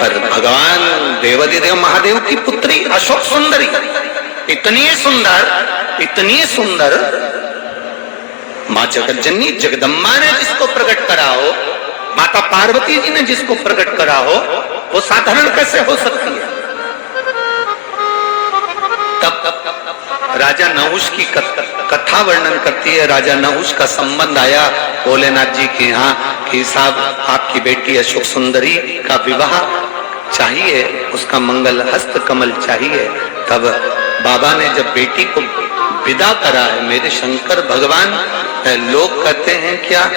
पर भगवान देवाधिदेव महादेव की पुत्री अशोक सुंदरी इतनी सुंदर माँ जगज्जननी जगदम्बा ने जिसको प्रकट करा हो, माता पार्वती जी ने जिसको प्रकट करा हो, वो साधारण कैसे हो सकती है? तब राजा नहुष की कथा वर्णन करती है। राजा नहुष का संबंध आया भोलेनाथ जी के यहाँ कि साहब आपकी बेटी अशोक सुंदरी का विवाह चाहिए, उसका मंगल हस्त कमल चाहिए। तब बाबा ने जब बेटी को विदा करा है, मेरे शंकर भगवान, लोग कहते हैं क्या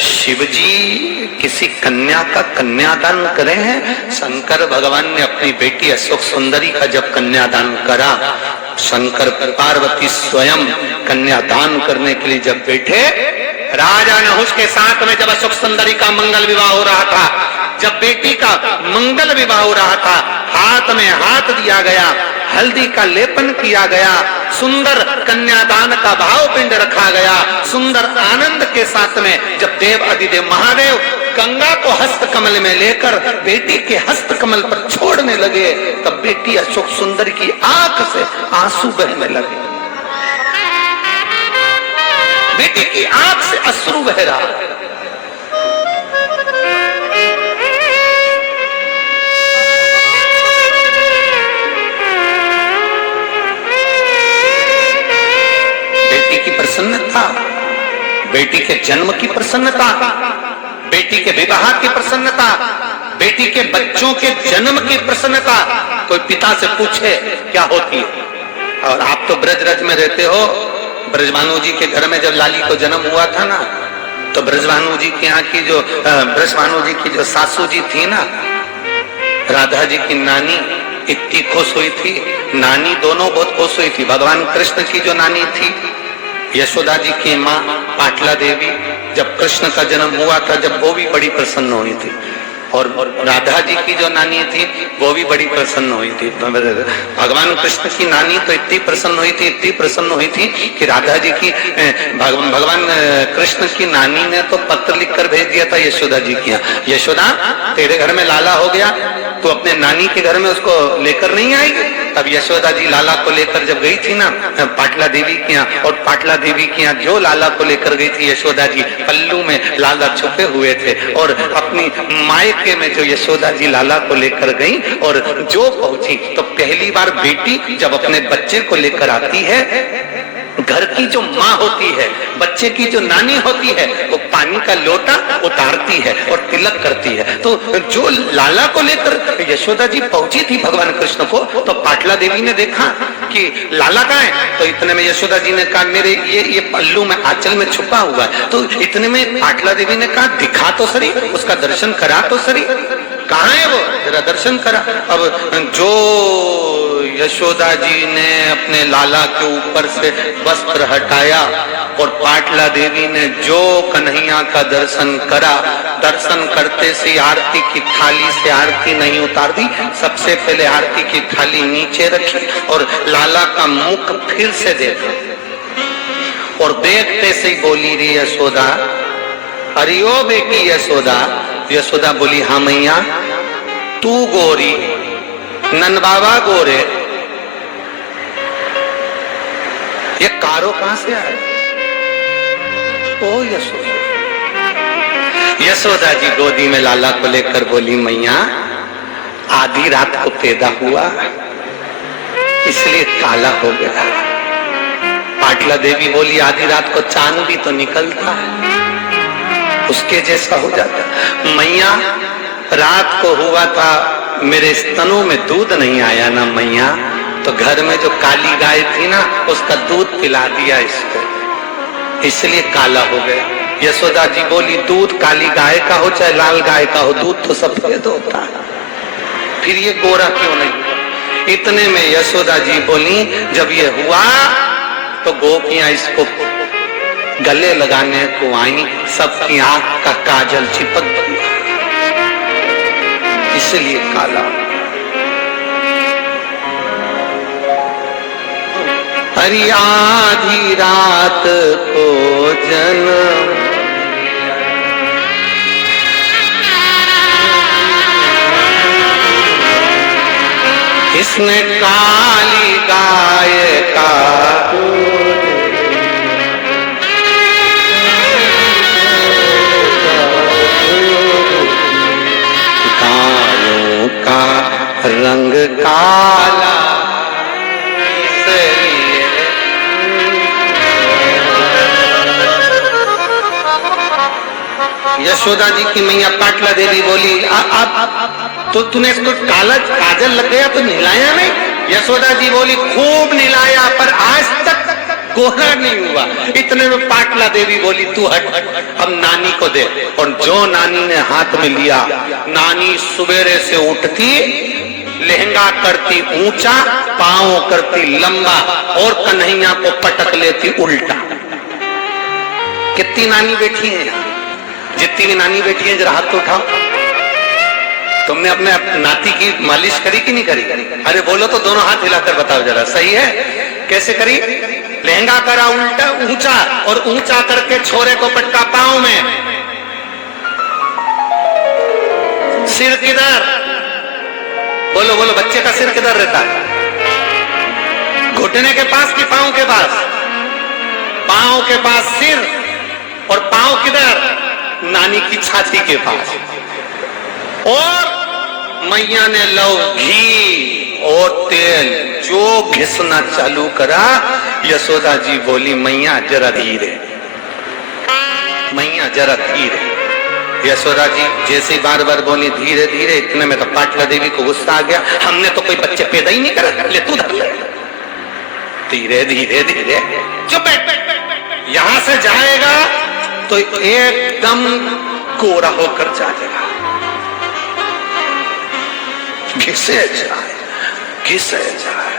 शिव जी किसी कन्या का कन्यादान करे हैं? शंकर भगवान ने अपनी बेटी अशोक सुंदरी का जब कन्यादान करा, शंकर पार्वती स्वयं कन्यादान करने के लिए जब बैठे, राजा नहुष के साथ में जब अशोक सुंदरी का मंगल विवाह हो रहा था, जब बेटी का मंगल विवाह हो रहा था, हाथ में हाथ दिया गया, हल्दी का लेपन किया गया, सुंदर कन्यादान का भाव पिंड रखा गया, सुंदर आनंद के साथ में जब देव अधिदेव महादेव गंगा को हस्त कमल में लेकर बेटी के हस्त कमल पर छोड़ने लगे, तब बेटी अशोक सुंदरी की आंख से आंसू बहने लगे। बेटी की आंख से अश्रु बह रहा। बेटी की प्रसन्नता, बेटी के जन्म की प्रसन्नता, बेटी के विवाह की प्रसन्नता, बेटी के बच्चों के जन्म की प्रसन्नता कोई पिता से पूछे क्या होती है। और आप तो ब्रजरज में रहते हो, ब्रजभानु जी के घर में जब लाली को जन्म हुआ था ना, तो ब्रजभानु जी के यहाँ की जो ब्रजभानु जी की जो सासू जी थी ना, राधा जी की नानी, इतनी खुश हुई थी। नानी दोनों बहुत खुश हुई थी। भगवान कृष्ण की जो नानी थी यशोदा जी की माँ पाटला देवी, जब कृष्ण का जन्म हुआ था, जब वो भी बड़ी प्रसन्न हुई थी, और राधा जी की जो नानी थी वो भी बड़ी प्रसन्न हुई थी। भगवान कृष्ण की नानी तो इतनी प्रसन्न हुई थी कि राधा जी की भगवान कृष्ण की नानी ने तो पत्र लिखकर भेज दिया था यशोदा जी की, यशोदा तेरे घर में लाला हो गया, तो अपने नानी के घर में उसको लेकर नहीं आएगी। तब यशोदा जी लाला को लेकर जब गई थी ना पाटला देवी के यहाँ, और पाटला देवी के यहाँ जो लाला को लेकर गई थी यशोदा जी, पल्लू में लाला छुपे हुए थे, और अपनी मायके में जो यशोदा जी लाला को लेकर गई, और जो पहुंची तो पहली बार बेटी जब अपने बच्चे को लेकर आती है, घर की जो माँ होती है, बच्चे की जो नानी होती है, वो पानी का लोटा उतारती है और तिलक करती है। तो जो लाला को लेकर यशोदा जी पहुंची थी भगवान कृष्ण को, तो पाटला देवी ने देखा कि लाला कहाँ है, तो इतने में यशोदा जी ने कहा मेरे ये पल्लू में आंचल में छुपा हुआ है। तो इतने में पाटला देवी ने कहा दिखा तो सही, उसका दर्शन करा तो सही, कहाँ है वो, जरा दर्शन करा। अब जो यशोदा जी ने अपने लाला के ऊपर से वस्त्र हटाया और पाटला देवी ने जो कन्हैया का दर्शन करा, दर्शन करते से आरती की थाली से आरती नहीं उतार दी, सबसे पहले आरती की थाली नीचे रखी और लाला का मुख फिर से देखा, और देखते से ही बोली रे यशोदा, अरे ओ बेटी यशोदा। यशोदा बोली हाँ मैया, तू गोरी, नन बाबा गोरे, ये कारो कहां से आया? ओ यशोदा। यशोदा जी गोदी में लाला को लेकर बोली मैया आधी रात को पैदा हुआ इसलिए काला हो गया। पाटला देवी बोली आधी रात को चांद भी तो निकलता है, उसके जैसा हो जाता। मैया रात को हुआ था, मेरे स्तनों में दूध नहीं आया ना मैया, तो घर में जो काली गाय थी ना उसका दूध पिला दिया इसको, इसलिए काला हो गया। यशोदा जी बोली दूध काली गाय का हो चाहे लाल गाय का हो, दूध तो सफेद होता है, फिर ये गोरा क्यों नहीं? इतने में यशोदा जी बोली जब ये हुआ तो गोपियां इसको गले लगाने को आई, सबकी आंख का काजल चिपक गया, इसलिए काला। हरि आधी रात को जन्म, कृष्ण काली गाय का गायों का रंग काला इसलिए यशोदा जी की मैया पाटला देवी बोली तो तूने इसको काला काजल लग गया तो नहलाया नहीं? यशोदा जी बोली खूब नहलाया पर आज तक गोरा नहीं हुआ। इतने में पाटला देवी बोली तू हट, अब नानी को दे। और जो नानी ने हाथ में लिया, नानी सुबेरे से उठती, लहंगा करती ऊंचा, पांव करती लंबा और कन्हैया को पटक लेती उल्टा। कितनी नानी बैठी है यहाँ? जितनी भी नानी बैठी है जरा हाथ तो उठाओ। तुमने अपने नाती की मालिश करी कि नहीं करी? अरे बोलो तो दोनों हाथ हिलाकर बताओ जरा, सही है? कैसे करी? लहंगा करा उल्टा ऊंचा और ऊंचा करके छोरे को पटका पांव में। सिर किधर? बोलो बोलो, बच्चे का सिर किधर रहता है? घुटने के पास कि पांव के पास? पांव के पास सिर और पांव किधर? नानी की छाती के पास। और मैया ने लव, घी और तेल जो घिसना चालू करा, यशोदा जी बोली मैया जरा धीरे, मैया जरा धीरे। यशोदा जी जैसे बार बार बोली धीरे धीरे, इतने में तो पाटला देवी को गुस्सा आ गया, हमने तो कोई बच्चे पैदा ही नहीं करे, ले तू धर ले। धीरे धीरे धीरे, चुप बैठ, यहां से जाएगा तो एकदम गोरा होकर जाएगा। घिसे जाए, घिसे जाए।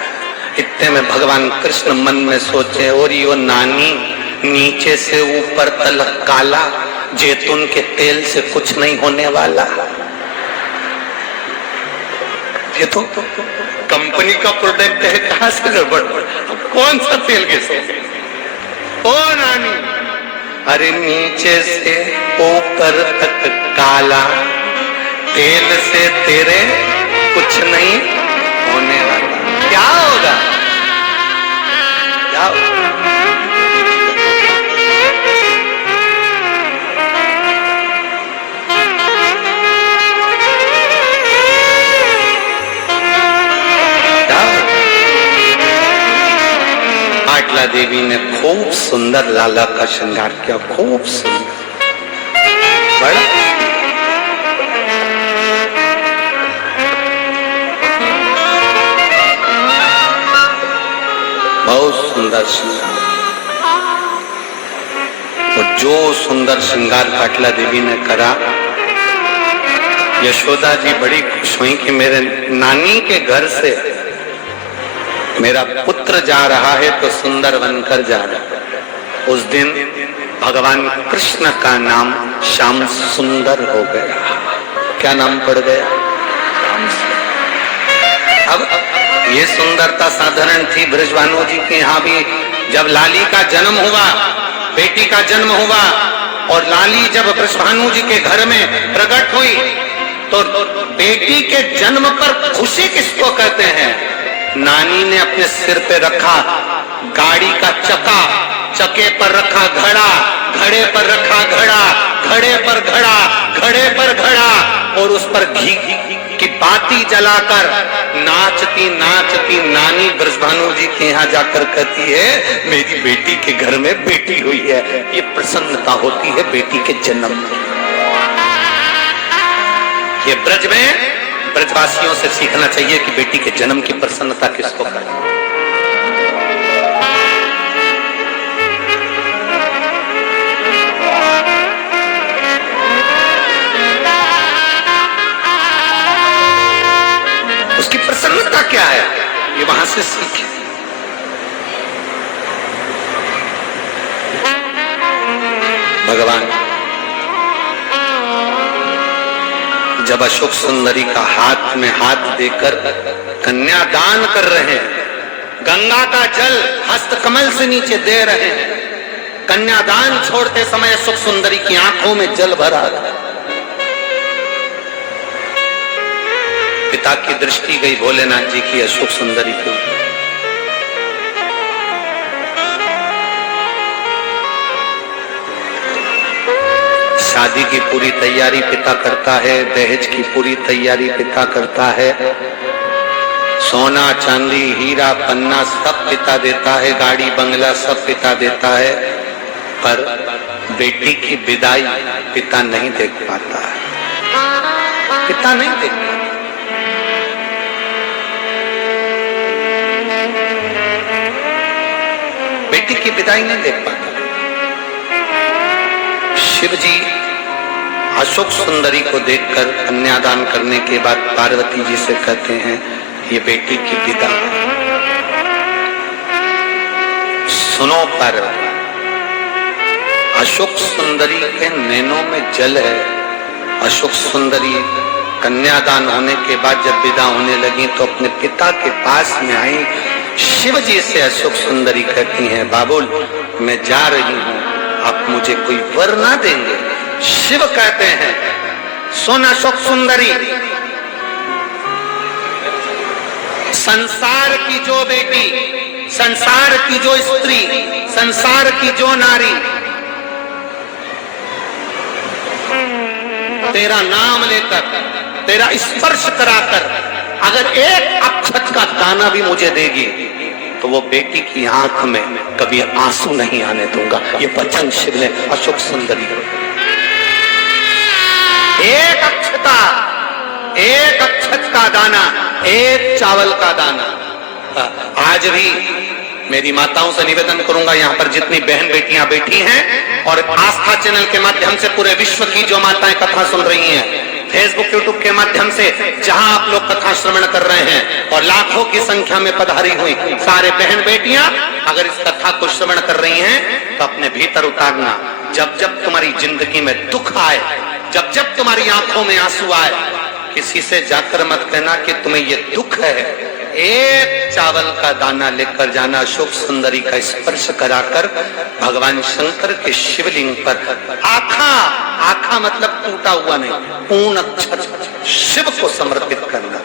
इतने में भगवान कृष्ण मन में सोचे, और यो नानी नीचे से ऊपर तलक काला, जैतून के तेल से कुछ नहीं होने वाला। ये तो कंपनी का प्रोडक्ट है, कहां से गड़बड़? कौन सा तेल घिसे? ओ नानी, अरे नीचे से ऊपर तक काला, तेल से तेरे कुछ नहीं होने वाला। क्या होगा? क्या होगा? पाटला देवी ने खूब सुंदर लाला का श्रृंगार किया, खूब सुंदर, बड़ा बहुत सुंदर श्रृंगार। और जो सुंदर श्रृंगार पाटला देवी ने करा, यशोदा जी बड़ी खुश हुई कि मेरे नानी के घर से मेरा पुत्र जा रहा है तो सुंदर बनकर जा रहा है। उस दिन भगवान कृष्ण का नाम श्याम सुंदर हो गया। क्या नाम पड़ गया? अब ये सुंदरता साधारण थी ब्रजभानु जी के यहाँ भी। जब लाली का जन्म हुआ, बेटी का जन्म हुआ, और लाली जब ब्रजभानु जी के घर में प्रकट हुई, तो बेटी के जन्म पर खुशी किसको कहते हैं? नानी ने अपने सिर पे रखा गाड़ी का चक्का, चक्के पर रखा घड़ा, घड़े पर रखा घड़ा, घड़े पर घड़ा, घड़े पर घड़ा, और उस पर घी की बाती जलाकर नाचती नाचती नानी ब्रजभानु जी के यहाँ जाकर कहती है मेरी बेटी के घर में बेटी हुई है। ये प्रसन्नता होती है बेटी के जन्म में। ये ब्रज में ब्रजवासियों से सीखना चाहिए कि बेटी के जन्म की प्रसन्नता किसको करें। उसकी प्रसन्नता क्या है, ये वहां से सीखें। भगवान जब अशोक सुंदरी का हाथ में हाथ देकर कन्यादान कर रहे हैं, गंगा का जल हस्त कमल से नीचे दे रहे हैं, कन्यादान छोड़ते समय अशोक सुंदरी की आंखों में जल भरा था। पिता की दृष्टि गई भोलेनाथ जी की अशोक सुंदरी के ऊपर। शादी की पूरी तैयारी पिता करता है, दहेज की पूरी तैयारी पिता करता है, सोना चांदी हीरा पन्ना सब पिता देता है, गाड़ी बंगला सब पिता देता है, पर बेटी की विदाई पिता नहीं देख पाता है, पिता नहीं देख पाता। बेटी की विदाई नहीं देख पाता। शिव जी अशोक सुंदरी को देखकर कन्यादान करने के बाद पार्वती जी से कहते हैं ये बेटी की विदा। सुनो पार्वती, अशोक सुंदरी के नैनों में जल है। अशोक सुंदरी कन्यादान होने के बाद जब विदा होने लगी तो अपने पिता के पास में आई। शिव जी से अशोक सुंदरी कहती हैं बाबुल मैं जा रही हूं, आप मुझे कोई वर ना देंगे? शिव कहते हैं सुन अशोक सुंदरी, संसार की जो बेटी, संसार की जो स्त्री, संसार की जो नारी तेरा नाम लेकर, तेरा स्पर्श कराकर अगर एक अक्षत का दाना भी मुझे देगी तो वो बेटी की आंख में कभी आंसू नहीं आने दूंगा। ये वचन शिव ने अशोक सुंदरी को। एक अक्षता, एक अक्षत का दाना, एक चावल का दाना। आज भी मेरी माताओं से निवेदन करूंगा, यहाँ पर जितनी बहन बेटियां बैठी हैं और आस्था चैनल के माध्यम से पूरे विश्व की जो माताएं कथा सुन रही हैं, फेसबुक यूट्यूब के माध्यम से जहां आप लोग कथा श्रवण कर रहे हैं और लाखों की संख्या में पधारी हुई सारे बहन बेटियां अगर इस कथा को श्रवण कर रही हैं तो अपने भीतर उतारना, जब जब तुम्हारी जिंदगी में दुख आए, जब जब तुम्हारी आंखों में आंसू आए, किसी से जाकर मत कहना कि तुम्हें ये दुख है। एक चावल का दाना लेकर जाना, अशोक सुंदरी का स्पर्श कराकर भगवान शंकर के शिवलिंग पर आखा, आखा मतलब टूटा हुआ नहीं, पूर्ण अक्षर शिव को समर्पित करना।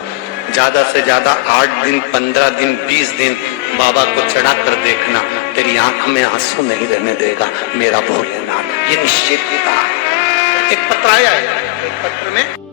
ज्यादा से ज्यादा 8 दिन 15 दिन 20 दिन बाबा को चढ़ा कर देखना, तेरी आंख में आंसू नहीं रहने देगा मेरा भोलेनाथ। ये निश्चित है। एक पत्र आया है, एक पत्र में